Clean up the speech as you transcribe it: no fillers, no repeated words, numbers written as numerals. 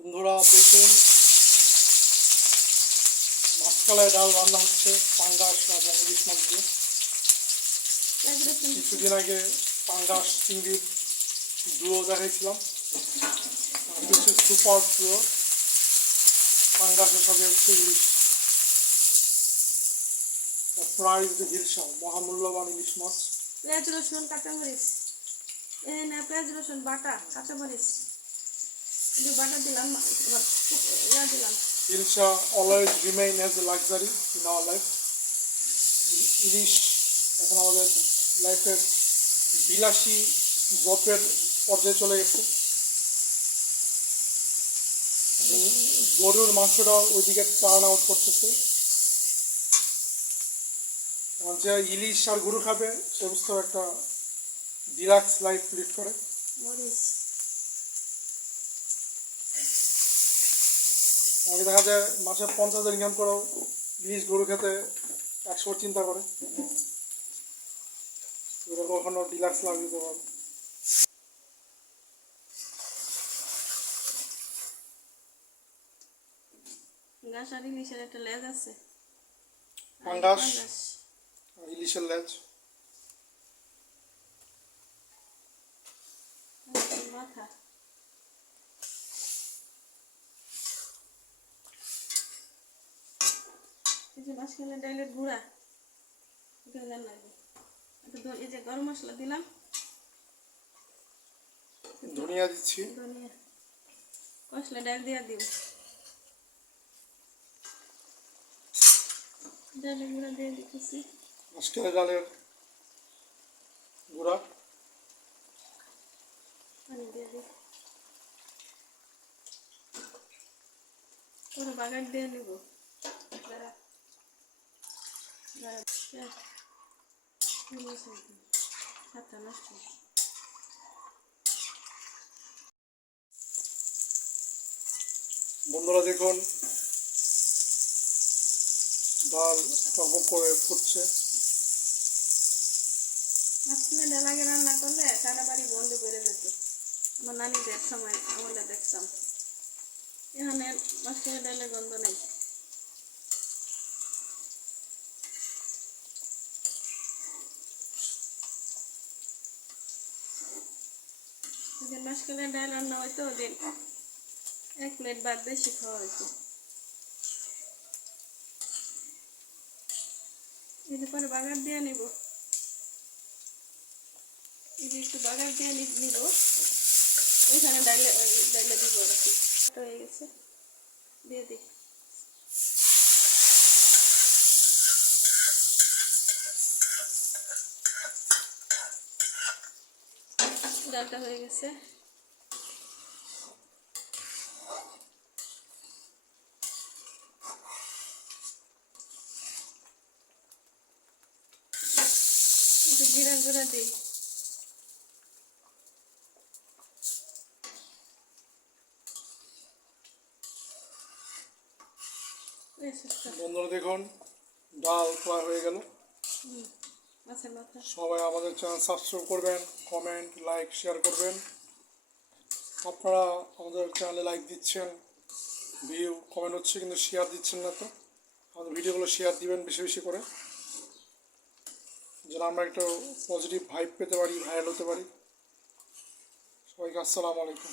বন্ধুরা দেখুন, মাছকালাই ডাল রান্না হচ্ছে পাঙ্গাস এবং ইলিশ মাছ দিয়ে। কিছুদিন আগে পাঙ্গাস চিংড়ির ডুয়ো দেখাইছিলাম, কিছু সুপার ডুয়ো। পাঙ্গাসের সাথে হচ্ছে ইলিশ, প্রাইস হিলসা, মহামূল্যবান ইলিশ মাছ। পেঁয়াজ রসুন কাঁচামরিচ, পেঁয়াজ রসুন বাটা কাঁচামরিচ বাটা দিলাম, দিলাম। Hilsa always remain as a luxury in our life. ইলিশ এখন আমাদের লাইফের বিলাসী গল্পের পর্যায়ে চলে গেছে। গরুর মাংসটাও ওইদিকে টার্ন আউট করতেছে। যে ইলিশ আর গরু খাবে সে বুঝতে একটা ডিলাক্স লাইফ লিড করে। আমাকে দেখা যায় মাসে 50,000 ইনকাম করেও ইলিশ গরু খেতে 100 চিন্তা করে। ওরা কখনো ডিলাক্স লাভ দিতে পারে। গাছ আর ইলিশের একটা লেজ আছে। পাঙ্গাস ইলিশের লেজ। মাথা মাঝখানে ডাইলের গুঁড়া লাগবে। এই যে গরম মশলা দিলাম, ধনিয়া দিচ্ছি, ধনিয়া মশলা ডাল দিয়ে দিব, ডালের গুঁড়া দিয়ে দিতেছি, মাঝখানে ডালের গুঁড়া, পানি দিয়ে দিই, পুরো বাগার দিয়ে নেব। বন্ধুরা দেখুন, ডাল টকবক করে ফুটছে। মাঝখানে ডাল আগে রান্না করলে সারা বাড়ি বন্ধ করে যেত। আমার নানিদের সময় আমলে দেখতাম। এখানে মাঝখানে ডালের গন্ধ নেই। মাঝখানে ডাল রান্না হয়তো ওদিন 1 প্লেট ভাত বেশি খাওয়া হয়েছে। এর পরে বাগার দিয়ে নিব, একটু বাগার দিয়ে নিব, ওইখানে ডাইলে দিব আর কি। হয়ে গেছে, দিয়ে দিই। ডালটা হয়ে গেছে, একটু জিরা গুঁড়া দিই, বন্ধুরা দেখুন, ডাল প্রায় হয়ে গেল। সবাই আমাদের চ্যানেল সাবস্ক্রাইব করবেন, কমেন্ট, লাইক, শেয়ার করবেন। আপনারা আমাদের চ্যানেলে লাইক দিচ্ছেন, ভিউ কমেন্ট হচ্ছে, কিন্তু শেয়ার দিচ্ছেন না। তো আমাদের ভিডিওগুলো শেয়ার দিবেন বেশি বেশি করে, যেন আমরা একটু পজিটিভ ভাইব পেতে পারি, ভাইরাল হতে পারি। সবাইকে আসসালামু আলাইকুম।